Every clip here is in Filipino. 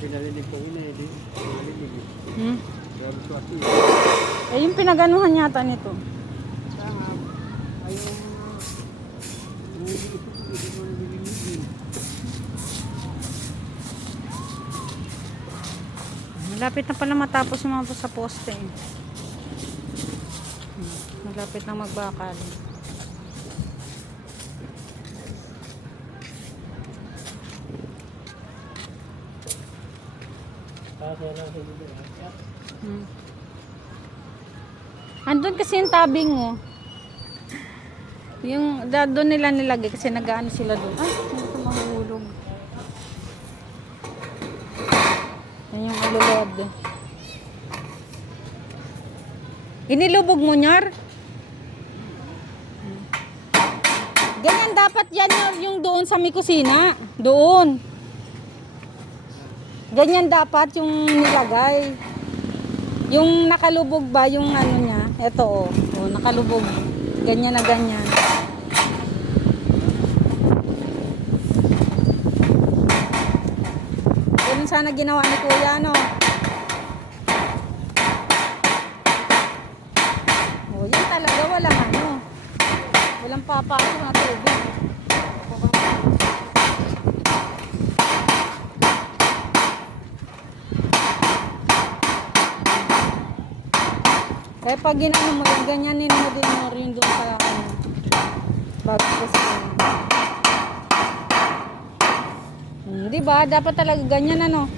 pinalinig ko una eh. Di, pinalinig eh. Hmm? Grabe ko ako eh. Eh, yung pinaganuhan yata nito. Tama. Ay, Malapit na pala matapos yung mga sa poste. Eh. Hmm, malapit na magbakal. Hmm. Andun kasi yung tabing mo. Yung da, doon nila nilagay kasi nag-ano sila doon. Ay, ito mahulog. Yan yung alulod. Inilubog mo nyar? Ganyan dapat yan yung doon sa may kusina. Doon. Ganyan dapat yung nilagay. Yung nakalubog ba yung ano niya? Ito oh. oh nakalubog. Ganyan na ganyan. Ganun sana ginawa ni Kuya, no? Oh, yun talaga walang ano. Walang papasok na tubig. Kaya pag ginano mo yung ganyanin mo din mo rin doon sa ano, bago ko sa hmm, di ba? Dapat talaga ganyan ano.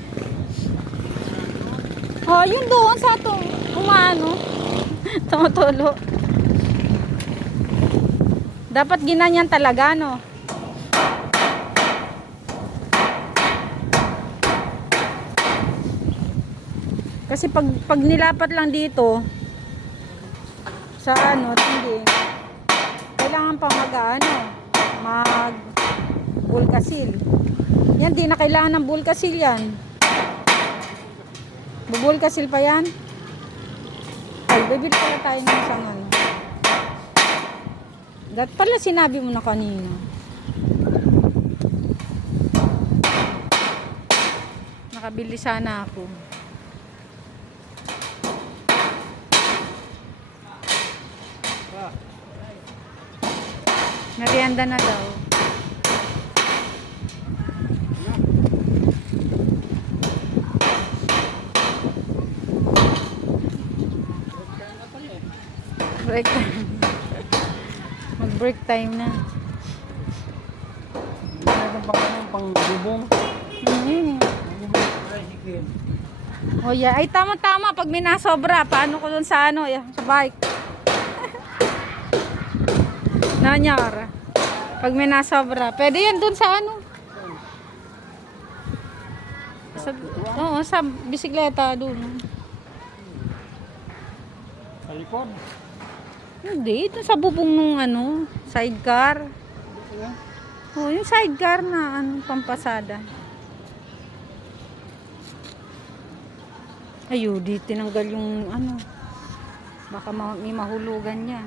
Oh, yun doon sa to. Umano. Tumutulo. Dapat ginanyan talaga no. Kasi pag, pag nilapat lang dito, sa ano, hindi. Kailangan pa mag ano, mag bulkasil. Yan, di na kailangan ng bulkasil yan. Bubulkasil pa yan. Ay, bibili pala tayo ng isang ano. Dat pala sinabi mo na kanina. Nakabili sana ako. Merienda na daw. Break time. Mag-break time na. Meron pa kami pang bubong. Mm. Tricycle. Oh yeah. Ay tama-tama pag may nasobra, paano ko dun sa ano, yeah, sa bike. Nanyar. Pag may nasobra, pwede yan dun sa ano. Sa, oo, sa bisikleta dun. Sa likod. Hindi, dun sa bubong nung ano, sidecar. Oh, yung sidecar na ano, pampasada. Ayo, di tinanggal yung ano. Baka ma- may mahulugan yan.